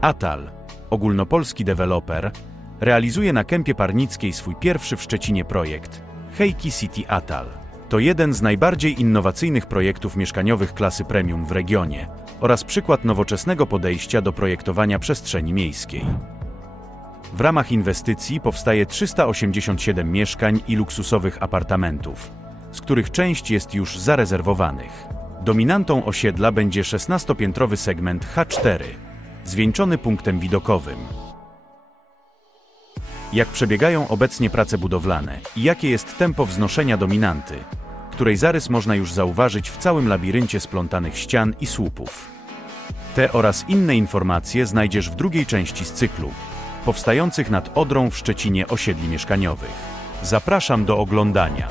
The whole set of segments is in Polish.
ATAL, ogólnopolski deweloper, realizuje na Kępie Parnickiej swój pierwszy w Szczecinie projekt HEYKI City ATAL. To jeden z najbardziej innowacyjnych projektów mieszkaniowych klasy premium w regionie oraz przykład nowoczesnego podejścia do projektowania przestrzeni miejskiej. W ramach inwestycji powstaje 387 mieszkań i luksusowych apartamentów, z których część jest już zarezerwowanych. Dominantą osiedla będzie 16-piętrowy segment H4, zwieńczony punktem widokowym. Jak przebiegają obecnie prace budowlane i jakie jest tempo wznoszenia dominanty, której zarys można już zauważyć w całym labiryncie splątanych ścian i słupów. Te oraz inne informacje znajdziesz w drugiej części z cyklu, powstających nad Odrą w Szczecinie osiedli mieszkaniowych. Zapraszam do oglądania.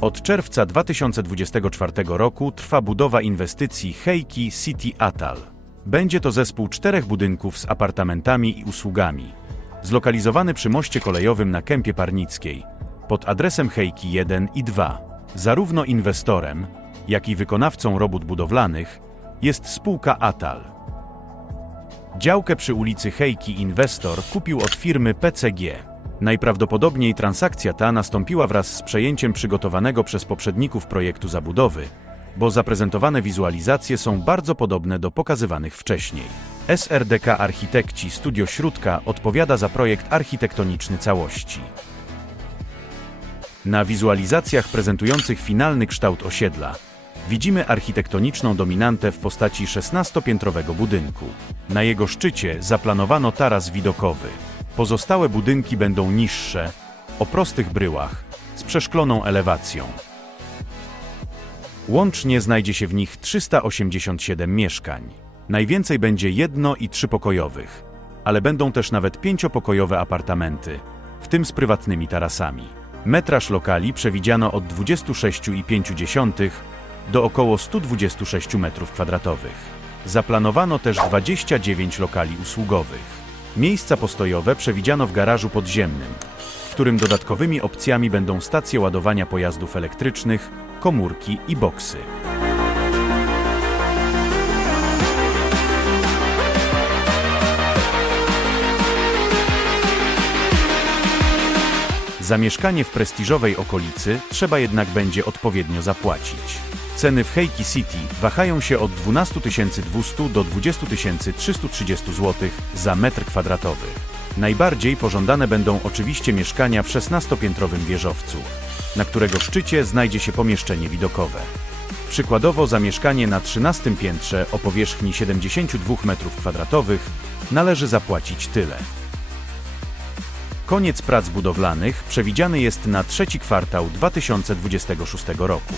Od czerwca 2024 roku trwa budowa inwestycji HEYKI City ATAL. Będzie to zespół 4 budynków z apartamentami i usługami, zlokalizowany przy moście kolejowym na Kępie Parnickiej, pod adresem HEYKI 1 i 2. Zarówno inwestorem, jak i wykonawcą robót budowlanych jest spółka ATAL. Działkę przy ulicy HEYKI inwestor kupił od firmy PCG. Najprawdopodobniej transakcja ta nastąpiła wraz z przejęciem przygotowanego przez poprzedników projektu zabudowy, bo zaprezentowane wizualizacje są bardzo podobne do pokazywanych wcześniej. SRDK Architekci Studio Śródka odpowiada za projekt architektoniczny całości. Na wizualizacjach prezentujących finalny kształt osiedla widzimy architektoniczną dominantę w postaci 16-piętrowego budynku. Na jego szczycie zaplanowano taras widokowy. Pozostałe budynki będą niższe, o prostych bryłach, z przeszkloną elewacją. Łącznie znajdzie się w nich 387 mieszkań. Najwięcej będzie jedno- i trzypokojowych, ale będą też nawet 5-pokojowe apartamenty, w tym z prywatnymi tarasami. Metraż lokali przewidziano od 26,5 do około 126 m2. Zaplanowano też 29 lokali usługowych. Miejsca postojowe przewidziano w garażu podziemnym, w którym dodatkowymi opcjami będą stacje ładowania pojazdów elektrycznych, komórki i boksy. Za mieszkanie w prestiżowej okolicy trzeba jednak będzie odpowiednio zapłacić. Ceny w HEYKI City wahają się od 12 200 do 20 330 zł za metr kwadratowy. Najbardziej pożądane będą oczywiście mieszkania w 16-piętrowym wieżowcu, na którego szczycie znajdzie się pomieszczenie widokowe. Przykładowo za mieszkanie na 13 piętrze o powierzchni 72 m2 należy zapłacić tyle. Koniec prac budowlanych przewidziany jest na trzeci kwartał 2026 roku.